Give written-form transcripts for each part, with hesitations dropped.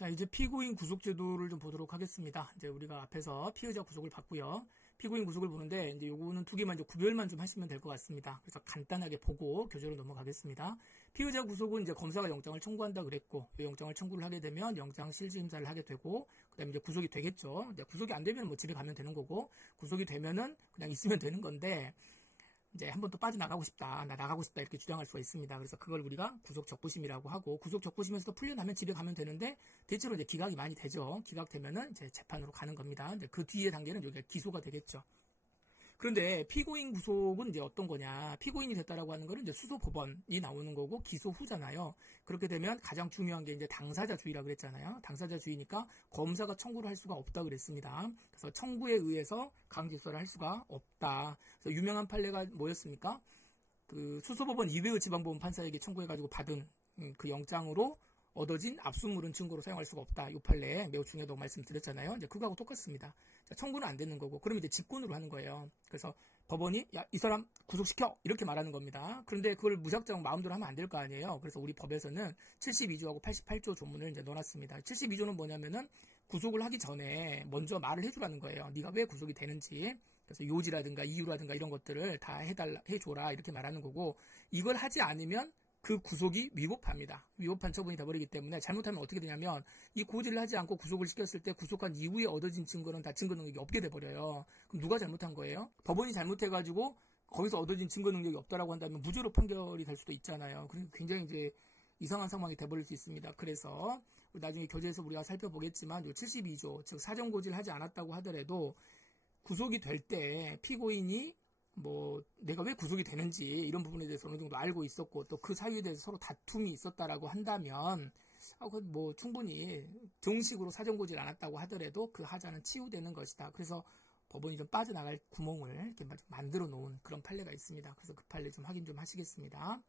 자, 이제 피고인 구속 제도를 좀 보도록 하겠습니다. 이제 우리가 앞에서 피의자 구속을 받고요. 피고인 구속을 보는데, 이제 요거는 두 개만 이제 구별만 좀 하시면 될 것 같습니다. 그래서 간단하게 보고 교재로 넘어가겠습니다. 피의자 구속은 이제 검사가 영장을 청구한다 그랬고, 이 영장을 청구를 하게 되면 영장 실질심사를 하게 되고, 그 다음에 이제 구속이 되겠죠. 이제 구속이 안 되면 뭐 집에 가면 되는 거고, 구속이 되면은 그냥 있으면 되는 건데, 이제 한 번 또 빠져나가고 싶다, 나 나가고 싶다 이렇게 주장할 수가 있습니다. 그래서 그걸 우리가 구속 적부심이라고 하고, 구속 적부심에서 풀려나면 집에 가면 되는데, 대체로 이제 기각이 많이 되죠. 기각되면은 이제 재판으로 가는 겁니다. 이제 그 뒤에 단계는 여기가 기소가 되겠죠. 그런데 피고인 구속은 이제 어떤 거냐, 피고인이 됐다라고 하는 거는 이제 수소법원이 나오는 거고 기소 후잖아요. 그렇게 되면 가장 중요한 게 이제 당사자주의라 그랬잖아요. 당사자주의니까 검사가 청구를 할 수가 없다 그랬습니다. 그래서 청구에 의해서 강제수사를 할 수가 없다. 그래서 유명한 판례가 뭐였습니까? 그 수소법원 이회의 지방법원 판사에게 청구해가지고 받은 그 영장으로 얻어진 압수물은 증거로 사용할 수가 없다. 이 판례 매우 중요하다고 말씀드렸잖아요. 이제 그거하고 똑같습니다. 자, 청구는 안 되는 거고, 그러면 이제 직권으로 하는 거예요. 그래서 법원이 야, 이 사람 구속시켜 이렇게 말하는 겁니다. 그런데 그걸 무작정 마음대로 하면 안 될 거 아니에요. 그래서 우리 법에서는 72조하고 88조 조문을 이제 넣어놨습니다. 72조는 뭐냐면은 구속을 하기 전에 먼저 말을 해주라는 거예요. 네가 왜 구속이 되는지. 그래서 요지라든가 이유라든가 이런 것들을 다 해줘라 이렇게 말하는 거고, 이걸 하지 않으면 그 구속이 위법합니다. 위법한 처분이 돼버리기 때문에 잘못하면 어떻게 되냐면 이 고지를 하지 않고 구속을 시켰을 때 구속한 이후에 얻어진 증거는 다 증거 능력이 없게 돼버려요. 그럼 누가 잘못한 거예요? 법원이 잘못해가지고 거기서 얻어진 증거 능력이 없다라고 한다면 무죄로 판결이 될 수도 있잖아요. 그러니까 굉장히 이제 이상한 상황이 돼버릴 수 있습니다. 그래서 나중에 교재에서 우리가 살펴보겠지만 72조, 즉 사정고지를 하지 않았다고 하더라도 구속이 될 때 피고인이 뭐 내가 왜 구속이 되는지 이런 부분에 대해서 어느 정도 알고 있었고 또 그 사유에 대해서 서로 다툼이 있었다라고 한다면 뭐 충분히 정식으로 사정고지를 않았다고 하더라도 그 하자는 치유되는 것이다. 그래서 법원이 좀 빠져나갈 구멍을 이렇게 만들어 놓은 그런 판례가 있습니다. 그래서 그 판례 좀 확인 좀 하시겠습니다.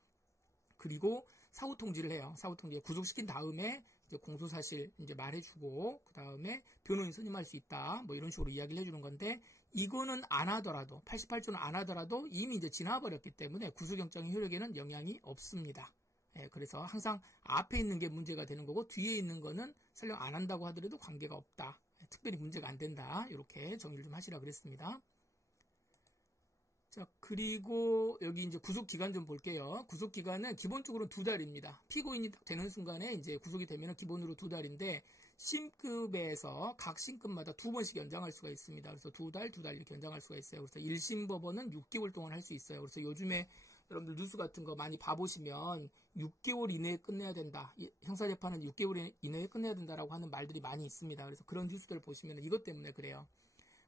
그리고 사후 통지를 해요. 사후 통지 구속시킨 다음에 이제 공소사실 이제 말해주고 그 다음에 변호인 선임할 수 있다. 뭐 이런 식으로 이야기를 해주는 건데 이거는 안 하더라도 88조는 안 하더라도 이미 이제 지나버렸기 때문에 구속영장의 효력에는 영향이 없습니다. 예, 그래서 항상 앞에 있는 게 문제가 되는 거고 뒤에 있는 거는 설령 안 한다고 하더라도 관계가 없다. 특별히 문제가 안 된다. 이렇게 정리를 좀 하시라 그랬습니다. 자, 그리고 여기 이제 구속 기간 좀 볼게요. 구속 기간은 기본적으로 2달입니다. 피고인이 되는 순간에 이제 구속이 되면 기본으로 2달인데 신급에서 각 신급마다 2번씩 연장할 수가 있습니다. 그래서 2달, 2달 이렇게 연장할 수가 있어요. 그래서 1심 법원은 6개월 동안 할 수 있어요. 그래서 요즘에 여러분들 뉴스 같은 거 많이 봐보시면 6개월 이내에 끝내야 된다. 형사재판은 6개월 이내에 끝내야 된다라고 하는 말들이 많이 있습니다. 그래서 그런 뉴스들을 보시면 이것 때문에 그래요.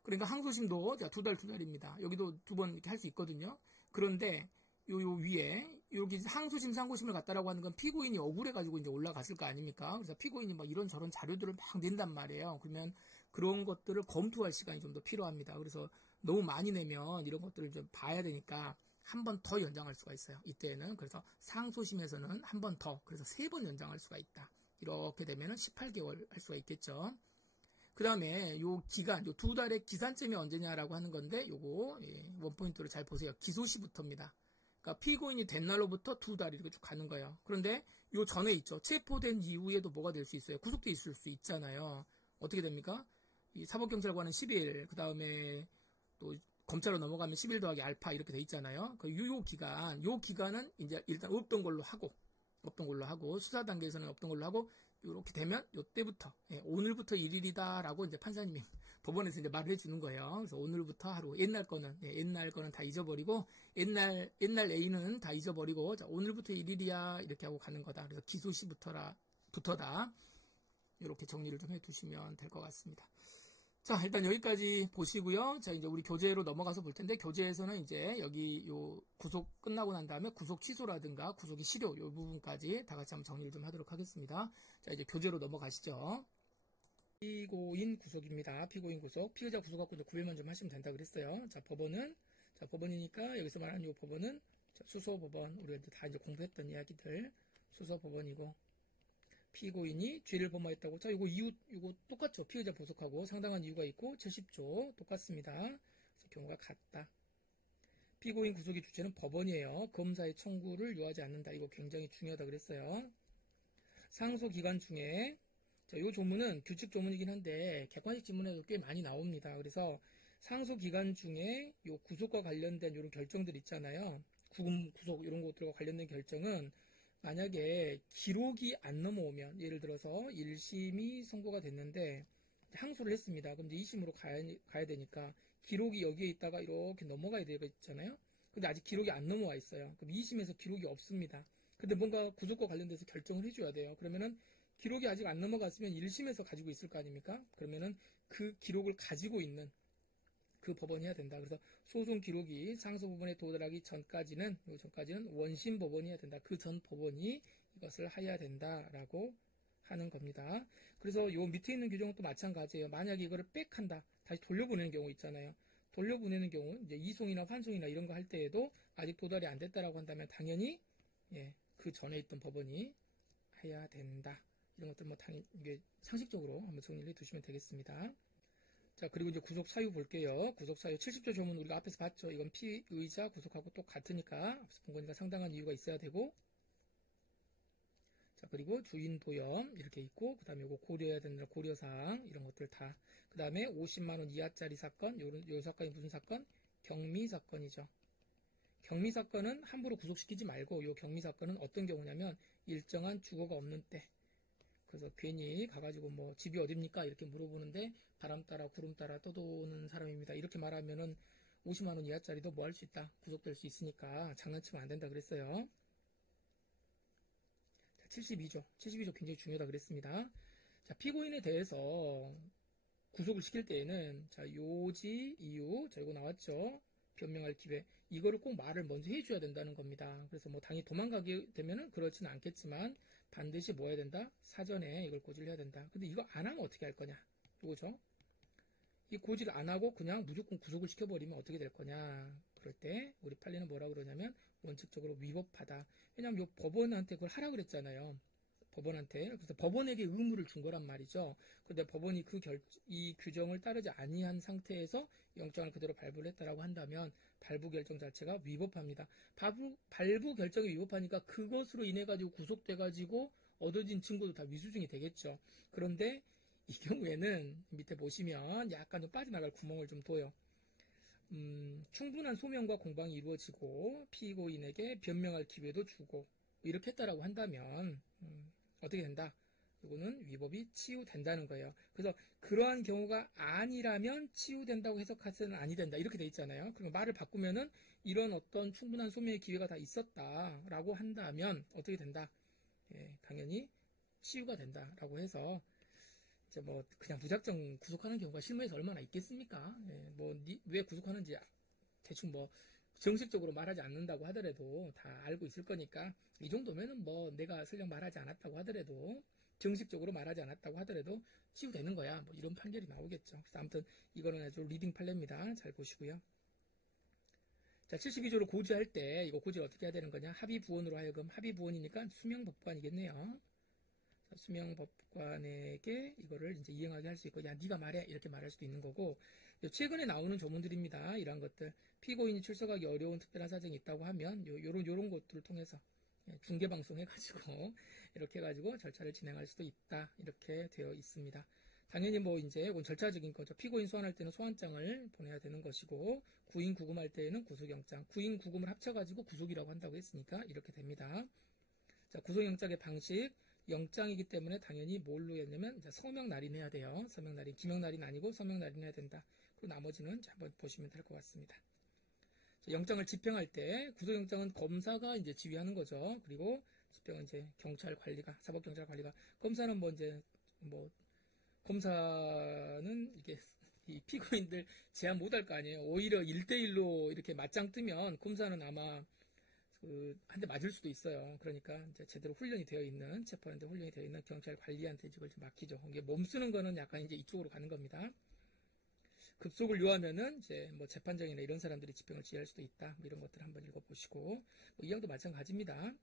그러니까 항소심도 2달입니다. 여기도 2번 이렇게 할 수 있거든요. 그런데 요 위에 여기 항소심, 상고심을 갔다라고 하는 건 피고인이 억울해가지고 이제 올라갔을 거 아닙니까? 그래서 피고인이 막 이런저런 자료들을 막 낸단 말이에요. 그러면 그런 것들을 검토할 시간이 좀 더 필요합니다. 그래서 너무 많이 내면 이런 것들을 좀 봐야 되니까 한 번 더 연장할 수가 있어요. 이때는. 그래서 상소심에서는 한 번 더, 그래서 3번 연장할 수가 있다. 이렇게 되면은 18개월 할 수가 있겠죠. 그 다음에 요 기간, 요 2달의 기산점이 언제냐라고 하는 건데, 요거, 원포인트로 잘 보세요. 기소시부터입니다. 그러니까 피고인이 된 날로부터 2달 이렇게 쭉 가는 거예요. 그런데 요 전에 있죠. 체포된 이후에도 뭐가 될 수 있어요? 구속돼 있을 수 있잖아요. 어떻게 됩니까? 이 사법경찰관은 10일, 그 다음에 또 검찰로 넘어가면 10일 더하기 알파 이렇게 돼 있잖아요. 요 기간은 이제 일단 없던 걸로 하고, 수사 단계에서는 없던 걸로 하고, 이렇게 되면 요때부터 오늘부터 1일이다라고 이제 판사님이 법원에서 이제 말을 해주는 거예요. 그래서 오늘부터 하루, 옛날 거는 다 잊어버리고 옛날 A는 다 잊어버리고 자, 오늘부터 1일이야 이렇게 하고 가는 거다. 그래서 기소시부터다 이렇게 정리를 좀 해두시면 될 것 같습니다. 자, 일단 여기까지 보시고요. 자, 이제 우리 교재로 넘어가서 볼 텐데, 교재에서는 이제 여기 요 구속 끝나고 난 다음에 구속 취소라든가 구속의 실효 요 부분까지 다 같이 한번 정리를 좀 하도록 하겠습니다. 자, 이제 교재로 넘어가시죠. 피고인 구속입니다. 피고인 구속. 피의자 구속 갖고 이제 구별만 좀 하시면 된다 그랬어요. 자, 법원이니까 여기서 말하는 요 법원은 수소법원. 우리가 다 이제 공부했던 이야기들. 수소법원이고. 피고인이 죄를 범하였다고. 자, 이거 똑같죠. 피의자 보석하고 상당한 이유가 있고 70조 똑같습니다. 그래서 경우가 같다. 피고인 구속의 주체는 법원이에요. 검사의 청구를 요하지 않는다. 이거 굉장히 중요하다 그랬어요. 상소 기간 중에 자, 이 조문은 규칙 조문이긴 한데 객관식 지문에도 꽤 많이 나옵니다. 그래서 상소 기간 중에 요 구속과 관련된 이런 결정들 있잖아요. 구금 구속 이런 것들과 관련된 결정은 만약에 기록이 안 넘어오면, 예를 들어서 1심이 선고가 됐는데 항소를 했습니다. 그럼 이제 2심으로 가야 되니까 기록이 여기에 있다가 이렇게 넘어가야 되겠잖아요. 근데 아직 기록이 안 넘어와 있어요. 그럼 2심에서 기록이 없습니다. 근데 뭔가 구속과 관련돼서 결정을 해줘야 돼요. 그러면은 기록이 아직 안 넘어갔으면 1심에서 가지고 있을 거 아닙니까? 그러면은 그 기록을 가지고 있는 그 법원이 해야 된다. 그래서 소송 기록이 상소 법원에 도달하기 전까지는 원심 법원이 해야 된다. 그 전 법원이 이것을 해야 된다라고 하는 겁니다. 그래서 요 밑에 있는 규정은 또 마찬가지예요. 만약에 이거를 백한다, 다시 돌려보내는 경우 있잖아요. 돌려보내는 경우 이제 이송이나 환송이나 이런 거 할 때에도 아직 도달이 안 됐다라고 한다면 당연히 그 전에 있던 법원이 해야 된다. 이런 것들 뭐 당연히 이게 상식적으로 한번 정리를 해두시면 되겠습니다. 자, 그리고 이제 구속 사유 볼게요. 구속 사유 70조 조문 우리가 앞에서 봤죠. 이건 피의자 구속하고 똑같으니까 앞서 본 거니까 상당한 이유가 있어야 되고, 자, 그리고 주인 도염 이렇게 있고, 그 다음에 요거 고려해야 된다 고려사항 이런 것들 다. 그 다음에 50만 원 이하짜리 사건, 요 사건이 무슨 사건? 경미 사건이죠. 경미 사건은 함부로 구속시키지 말고, 요 경미 사건은 어떤 경우냐면 일정한 주거가 없는 때. 그래서 괜히 가가지고 뭐 집이 어딥니까? 이렇게 물어보는데 바람 따라 구름 따라 떠도는 사람입니다. 이렇게 말하면은 50만 원 이하짜리도 뭐 할 수 있다. 구속될 수 있으니까 장난치면 안 된다 그랬어요. 자, 72조 굉장히 중요하다 그랬습니다. 자, 피고인에 대해서 구속을 시킬 때에는 자, 요지, 이유, 자, 이거 나왔죠? 변명할 기회. 이거를 꼭 말을 먼저 해줘야 된다는 겁니다. 그래서 뭐 당연히 도망가게 되면은 그렇지는 않겠지만 반드시 뭐 해야 된다? 사전에 이걸 고지를 해야 된다. 근데 이거 안 하면 어떻게 할 거냐? 이거죠? 이 고지를 안 하고 그냥 무조건 구속을 시켜버리면 어떻게 될 거냐? 그럴 때 우리 판례는 뭐라 그러냐면 원칙적으로 위법하다. 왜냐하면 요 법원한테 그걸 하라 그랬잖아요. 법원한테. 그래서 법원에게 의무를 준 거란 말이죠. 근데 법원이 이 규정을 따르지 아니한 상태에서 영장을 그대로 발부를 했다라고 한다면 발부 결정 자체가 위법합니다. 발부 결정이 위법하니까 그것으로 인해 가지고 구속돼 가지고 얻어진 증거도 다 위수중이 되겠죠. 그런데 이 경우에는 밑에 보시면 약간 좀 빠져나갈 구멍을 좀 둬요. 충분한 소명과 공방이 이루어지고 피고인에게 변명할 기회도 주고 이렇게 했다라고 한다면 어떻게 된다? 이거는 위법이 치유된다는 거예요. 그래서 그러한 경우가 아니라면 치유된다고 해석해서는 아니 된다. 이렇게 돼 있잖아요. 그럼 말을 바꾸면은 이런 어떤 충분한 소명의 기회가 다 있었다라고 한다면 어떻게 된다? 당연히 치유가 된다라고 해서 이제 뭐 그냥 무작정 구속하는 경우가 실무에서 얼마나 있겠습니까? 뭐 왜 구속하는지 대충 뭐 정식적으로 말하지 않는다고 하더라도 다 알고 있을 거니까 이 정도면은 뭐 내가 설령 말하지 않았다고 하더라도 정식적으로 말하지 않았다고 하더라도 치유되는 거야. 뭐 이런 판결이 나오겠죠. 그래서 아무튼 이거는 아주 리딩 판례입니다. 잘 보시고요. 자, 72조를 고지할 때 이거 고지를 어떻게 해야 되는 거냐? 합의부원으로 하여금 합의부원이니까 수명법관이겠네요. 수명법관에게 이거를 이제 이행하게 할 수 있고, 야, 네가 말해 이렇게 말할 수도 있는 거고, 최근에 나오는 조문들입니다. 이런 것들 피고인이 출석하기 어려운 특별한 사정이 있다고 하면 요런 것들을 통해서 중계 방송 해가지고 이렇게 해가지고 절차를 진행할 수도 있다 이렇게 되어 있습니다. 당연히 뭐 이제 이건 절차적인 거죠. 피고인 소환할 때는 소환장을 보내야 되는 것이고, 구인 구금할 때에는 구속영장, 구인 구금을 합쳐가지고 구속이라고 한다고 했으니까 이렇게 됩니다. 자, 구속영장의 방식. 영장이기 때문에 당연히 뭘로 했냐면 서명 날인해야 돼요. 서명 날인, 기명 날인 아니고 서명 날인해야 된다. 그리고 나머지는 한번 보시면 될 것 같습니다. 자, 영장을 집행할 때 구속영장은 검사가 이제 지휘하는 거죠. 그리고 집행은 이제 경찰 관리가, 사법경찰 관리가. 검사는 뭐 이제 뭐 검사는 이게 이 피고인들 제한 못할 거 아니에요. 오히려 1대1로 이렇게 맞짱 뜨면 검사는 아마 한 대 맞을 수도 있어요. 그러니까 이제 제대로 훈련이 되어 있는, 체포하는데 훈련이 되어 있는 경찰 관리한테 이걸 좀 맡기죠. 이게 몸 쓰는 거는 약간 이제 이쪽으로 가는 겁니다. 급속을 요하면은 이제 뭐 재판장이나 이런 사람들이 집행을 지휘할 수도 있다. 뭐 이런 것들 한번 읽어보시고, 뭐 이 항도 마찬가지입니다.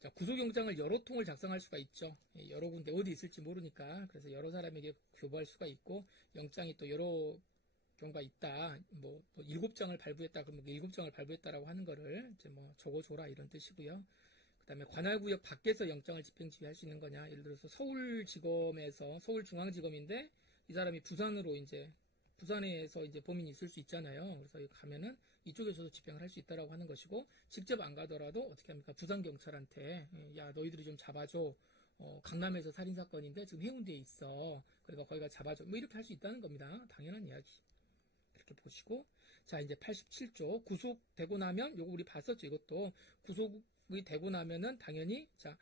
자, 구속영장을 여러 통을 작성할 수가 있죠. 여러 군데 어디 있을지 모르니까. 그래서 여러 사람에게 교부할 수가 있고, 영장이 또 여러 경우가 있다. 뭐 7장을 발부했다. 그러면 7장을 발부했다라고 하는 거를 이제 뭐 적어줘라 이런 뜻이고요. 그 다음에 관할구역 밖에서 영장을 집행지휘할 수 있는 거냐. 예를 들어서 서울지검에서, 서울중앙지검인데 이 사람이 부산에서 이제 범인이 있을 수 있잖아요. 그래서 가면은 이쪽에서도 집행을 할 수 있다라고 하는 것이고, 직접 안 가더라도 어떻게 합니까? 부산경찰한테, 야, 너희들이 좀 잡아줘. 강남에서 살인사건인데 지금 해운대에 있어. 그러니까 거기가 잡아줘. 뭐 이렇게 할 수 있다는 겁니다. 당연한 이야기. 이렇게 보시고. 자, 이제 87조. 구속되고 나면, 요거 우리 봤었죠. 이것도. 구속이 되고 나면은 당연히, 자,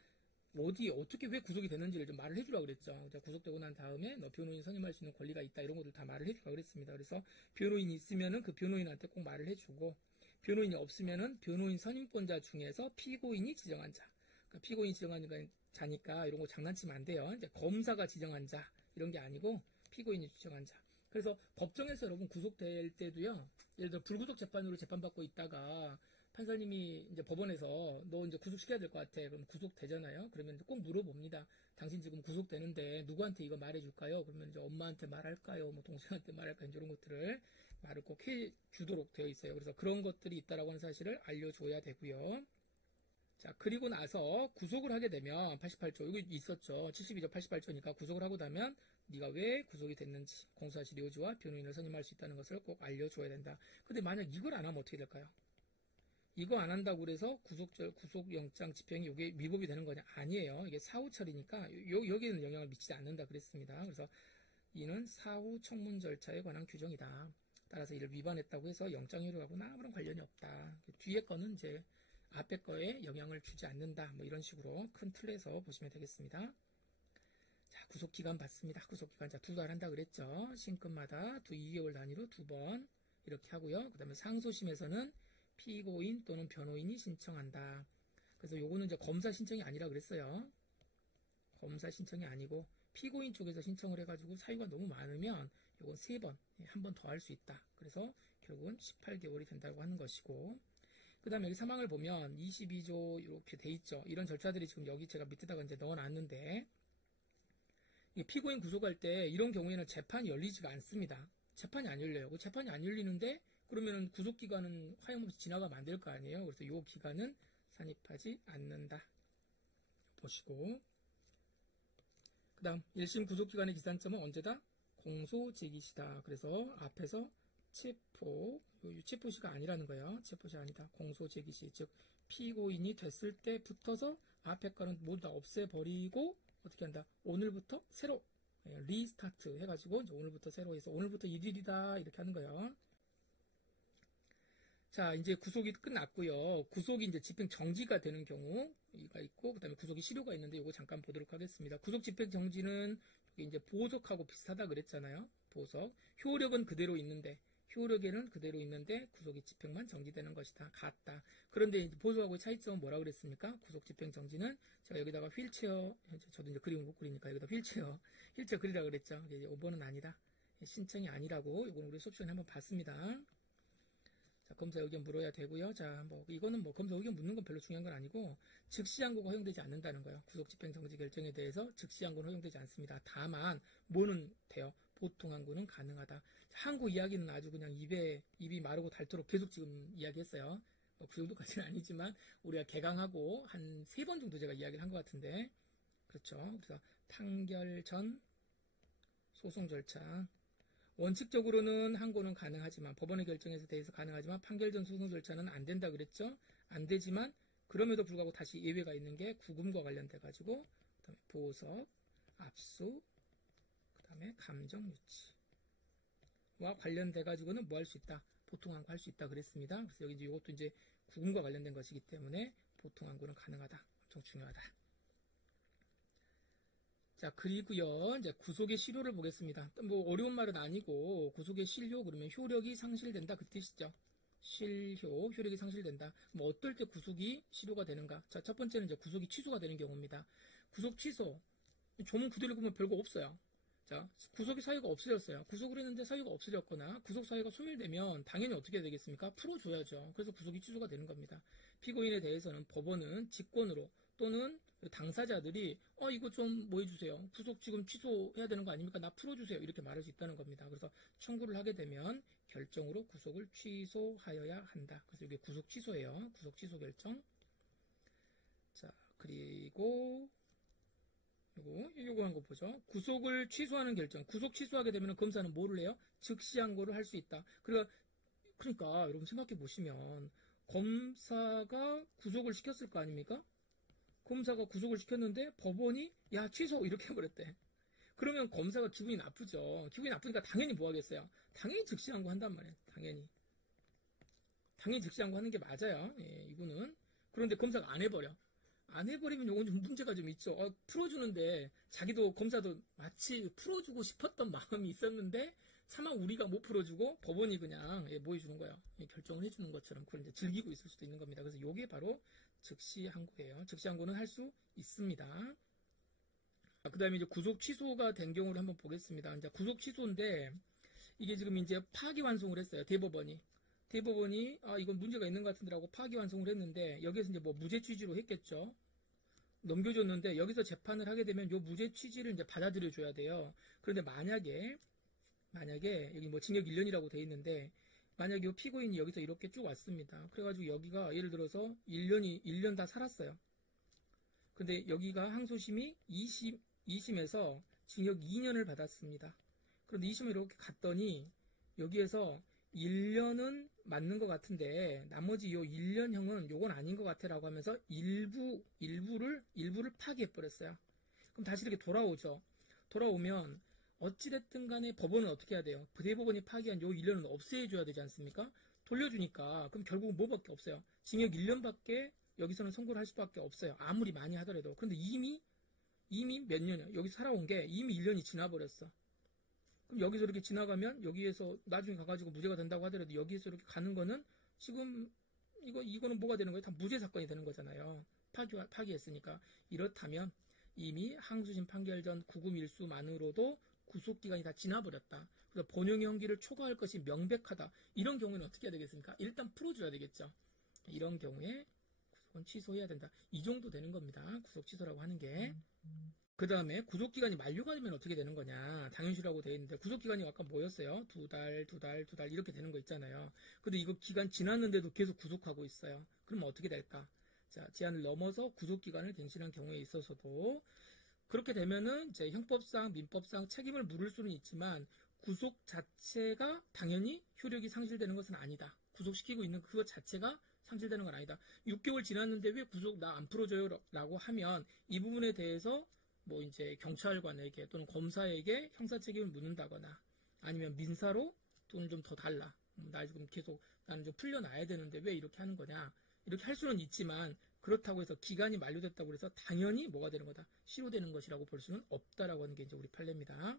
어떻게 왜 구속이 되는지를 좀 말을 해주라고 그랬죠. 자, 구속되고 난 다음에 너 변호인 선임할 수 있는 권리가 있다. 이런 것들 다 말을 해주라고 그랬습니다. 그래서 변호인이 있으면은 그 변호인한테 꼭 말을 해주고, 변호인이 없으면은 변호인 선임권자 중에서 피고인이 지정한 자. 그러니까 피고인이 지정한 자니까 이런 거 장난치면 안 돼요. 이제 검사가 지정한 자. 이런 게 아니고 피고인이 지정한 자. 그래서 법정에서 여러분 구속될 때도요. 예를 들어 불구속 재판으로 재판받고 있다가 판사님이 이제 법원에서 너 이제 구속시켜야 될 것 같아. 그럼 구속되잖아요. 그러면 꼭 물어봅니다. 당신 지금 구속되는데 누구한테 이거 말해줄까요? 그러면 이제 엄마한테 말할까요? 뭐 동생한테 말할까요? 이런 것들을 말을 꼭 해주도록 되어 있어요. 그래서 그런 것들이 있다라고 하는 사실을 알려줘야 되고요. 자, 그리고 나서 구속을 하게 되면 88조, 여기 있었죠. 72조 88조니까 구속을 하고 나면 네가 왜 구속이 됐는지 공소사실 요지와 변호인을 선임할 수 있다는 것을 꼭 알려줘야 된다. 근데 만약 이걸 안 하면 어떻게 될까요? 이거 안 한다고 그래서 구속영장 집행이 이게 위법이 되는 거냐? 아니에요. 이게 사후 처리니까 여기에는 영향을 미치지 않는다 그랬습니다. 그래서 이는 사후 청문 절차에 관한 규정이다. 따라서 이를 위반했다고 해서 영장 효력하고는 아무런 관련이 없다. 뒤에 거는 이제 앞에 거에 영향을 주지 않는다. 뭐 이런 식으로 큰 틀에서 보시면 되겠습니다. 자, 구속기간 받습니다. 구속기간 자, 2달 한다 그랬죠. 신급마다 2개월 단위로 2번 이렇게 하고요. 그 다음에 상소심에서는 피고인 또는 변호인이 신청한다. 그래서 요거는 이제 검사 신청이 아니라 그랬어요. 검사 신청이 아니고 피고인 쪽에서 신청을 해가지고 사유가 너무 많으면 요건 3번, 한 번 더 할 수 있다. 그래서 결국은 18개월이 된다고 하는 것이고, 그 다음에 여기 사망을 보면 22조 이렇게 돼 있죠. 이런 절차들이 지금 여기 제가 밑에다가 이제 넣어놨는데, 피고인 구속할 때 이런 경우에는 재판이 열리지가 않습니다. 재판이 안 열려요. 재판이 안 열리는데 그러면은 구속기간은 하염없이 지나가면 안 될 거 아니에요. 그래서 이 기간은 산입하지 않는다. 보시고, 그 다음 1심 구속기간의 기산점은 언제다? 공소제기시다. 그래서 앞에서 체포시가 아니라는 거예요. 체포시 아니다. 공소제기시. 즉 피고인이 됐을 때 붙어서 앞에 거는 모두 다 없애버리고 어떻게 한다? 오늘부터 새로 리스타트 해가지고 이제 오늘부터 새로 해서 오늘부터 1일이다 이렇게 하는 거예요. 자, 이제 구속이 끝났고요. 구속이 이제 집행 정지가 되는 경우가 있고, 그 다음에 구속이 실효가 있는데, 이거 잠깐 보도록 하겠습니다. 구속 집행 정지는 이제 보석하고 비슷하다 그랬잖아요. 보석. 효력은 그대로 있는데, 효력에는 그대로 있는데, 구속이 집행만 정지되는 것이다. 같다. 그런데 이제 보석하고의 차이점은 뭐라고 그랬습니까? 구속 집행 정지는 제가 여기다가 휠체어, 저도 이제 그림을 못 그리니까 여기다 휠체어 그리라고 그랬죠. 이제 5번은 아니다. 신청이 아니라고, 이건 우리 수업 시간에 한번 봤습니다. 자, 검사 의견 물어야 되고요. 자, 이거는 검사 의견 묻는 건 별로 중요한 건 아니고, 즉시항고가 허용되지 않는다는 거예요. 구속집행정지 결정에 대해서 즉시항고는 허용되지 않습니다. 다만, 뭐는 돼요? 보통항고는 가능하다. 항고 이야기는 아주 그냥 입이 마르고 닳도록 계속 지금 이야기했어요. 그 정도까지는 아니지만, 우리가 개강하고 한 3번 정도 제가 이야기를 한 것 같은데, 그렇죠. 그래서 판결 전 소송 절차, 원칙적으로는 항고는 가능하지만 법원의 결정에 대해서 가능하지만 판결 전 소송 절차는 안 된다 그랬죠. 안 되지만 그럼에도 불구하고 다시 예외가 있는 게 구금과 관련돼 가지고 그다음에 보석, 압수, 그다음에 감정 유치와 관련돼 가지고는 뭐 할 수 있다? 보통 항고 할 수 있다 그랬습니다. 그래서 여기 이것도 이제 구금과 관련된 것이기 때문에 보통 항고는 가능하다. 엄청 중요하다. 자, 그리고요, 이제 구속의 실효를 보겠습니다. 뭐, 어려운 말은 아니고, 구속의 실효, 그러면 효력이 상실된다, 그 뜻이죠. 효력이 상실된다. 뭐, 어떨 때 구속이 실효가 되는가? 자, 첫 번째는 이제 구속이 취소가 되는 경우입니다. 구속 취소. 조문 그대로 보면 별거 없어요. 자, 구속의 사유가 없어졌어요. 구속을 했는데 사유가 없어졌거나, 구속 사유가 소멸되면 당연히 어떻게 해야 되겠습니까? 풀어줘야죠. 그래서 구속이 취소가 되는 겁니다. 피고인에 대해서는 법원은 직권으로, 또는 당사자들이 이거 좀 뭐 해주세요. 구속 지금 취소해야 되는 거 아닙니까? 나 풀어주세요. 이렇게 말할 수 있다는 겁니다. 그래서 청구를 하게 되면 결정으로 구속을 취소하여야 한다. 그래서 이게 구속 취소예요. 구속 취소 결정. 자, 그리고 요거 한 거 보죠. 구속을 취소하는 결정. 구속 취소하게 되면 검사는 뭐를 해요? 즉시 항고를 할 수 있다. 그러니까 여러분 생각해 보시면 검사가 구속을 시켰을 거 아닙니까? 검사가 구속을 시켰는데 법원이 야 취소 이렇게 해버렸대. 그러면 검사가 기분이 나쁘죠. 기분이 나쁘니까 당연히 뭐 하겠어요? 당연히 즉시 항고 한단 말이에요. 당연히 즉시 항고 하는 게 맞아요. 예, 이거는. 그런데 검사가 안 해버려. 안 해버리면 요건 좀 문제가 좀 있죠. 풀어주는데 자기도 검사도 마치 풀어주고 싶었던 마음이 있었는데 차마 우리가 못 풀어주고 법원이 그냥 뭐 해주는 거예요. 결정을 해주는 것처럼 그걸 이제 즐기고 있을 수도 있는 겁니다. 그래서 요게 바로 즉시 항고예요. 즉시 항고는 할 수 있습니다. 그 다음에 이제 구속 취소가 된 경우를 한번 보겠습니다. 이제 구속 취소인데 이게 지금 이제 파기환송을 했어요. 대법원이 이건 문제가 있는 것 같은데라고 파기환송을 했는데 여기에서 이제 뭐 무죄 취지로 했겠죠. 넘겨줬는데 여기서 재판을 하게 되면 요 무죄 취지를 이제 받아들여 줘야 돼요. 그런데 만약에 여기 뭐 징역 1년이라고 돼 있는데 만약에 요 피고인이 여기서 이렇게 쭉 왔습니다. 그래가지고 여기가 예를 들어서 1년 다 살았어요. 근데 여기가 항소심이 2심에서 징역 2년을 받았습니다. 그런데 2심에 이렇게 갔더니 여기에서 1년은 맞는 것 같은데 나머지 요 1년형은 요건 아닌 것 같아 라고 하면서 일부를 파기해버렸어요. 그럼 다시 이렇게 돌아오죠. 돌아오면 어찌됐든 간에 법원은 어떻게 해야 돼요? 대법원이 파기한 요 1년은 없애줘야 되지 않습니까? 돌려주니까 그럼 결국은 뭐밖에 없어요? 징역 1년밖에 여기서는 선고를 할 수밖에 없어요. 아무리 많이 하더라도. 그런데 이미 몇 년이야? 여기 살아온 게 이미 1년이 지나버렸어. 그럼 여기서 이렇게 지나가면 여기에서 나중에 가가지고 무죄가 된다고 하더라도 여기에서 이렇게 가는 거는 지금 이거는 뭐가 되는 거예요? 다 무죄 사건이 되는 거잖아요. 파기했으니까. 이렇다면 이미 항소심 판결 전 구금일수만으로도 구속기간이 다 지나버렸다. 그래서 본용의 형기를 초과할 것이 명백하다. 이런 경우에는 어떻게 해야 되겠습니까? 일단 풀어줘야 되겠죠. 이런 경우에 구속은 취소해야 된다. 이 정도 되는 겁니다. 구속 취소라고 하는 게. 그 다음에 구속기간이 만료가 되면 어떻게 되는 거냐. 당연시라고 되어 있는데 구속기간이 아까 뭐였어요? 2달 이렇게 되는 거 있잖아요. 근데 이거 기간 지났는데도 계속 구속하고 있어요. 그러면 어떻게 될까? 자, 제한을 넘어서 구속기간을 갱신한 경우에 있어서도 그렇게 되면은 이제 형법상, 민법상 책임을 물을 수는 있지만 구속 자체가 당연히 효력이 상실되는 것은 아니다. 구속시키고 있는 그것 자체가 상실되는 건 아니다. 6개월 지났는데 왜 구속 나 안 풀어줘요? 라고 하면 이 부분에 대해서 뭐 이제 경찰관에게 또는 검사에게 형사 책임을 묻는다거나 아니면 민사로 돈을 좀 더 달라. 나 지금 계속 나는 좀 풀려나야 되는데 왜 이렇게 하는 거냐. 이렇게 할 수는 있지만 그렇다고 해서 기간이 만료됐다고 해서 당연히 뭐가 되는 거다. 실효되는 것이라고 볼 수는 없다라고 하는 게 이제 우리 판례입니다.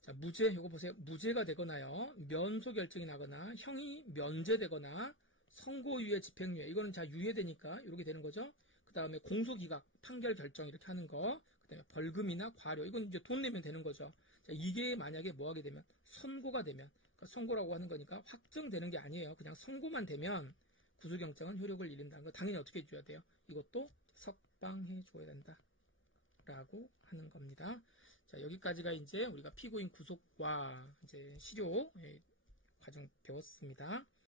자, 무죄, 이거 보세요. 무죄가 되거나요. 면소 결정이 나거나 형이 면제되거나 선고유예, 집행유예. 이거는 자 유예되니까 이렇게 되는 거죠. 그 다음에 공소기각, 판결 결정 이렇게 하는 거. 그 다음에 벌금이나 과료. 이건 이제 돈 내면 되는 거죠. 자, 이게 만약에 뭐 하게 되면 선고가 되면 그러니까 선고라고 하는 거니까 확정되는 게 아니에요. 그냥 선고만 되면 구속영장은 효력을 잃는다는 거 당연히 어떻게 해줘야 돼요? 이것도 석방해 줘야 된다. 라고 하는 겁니다. 자, 여기까지가 이제 우리가 피고인 구속과 이제 실효 과정 배웠습니다.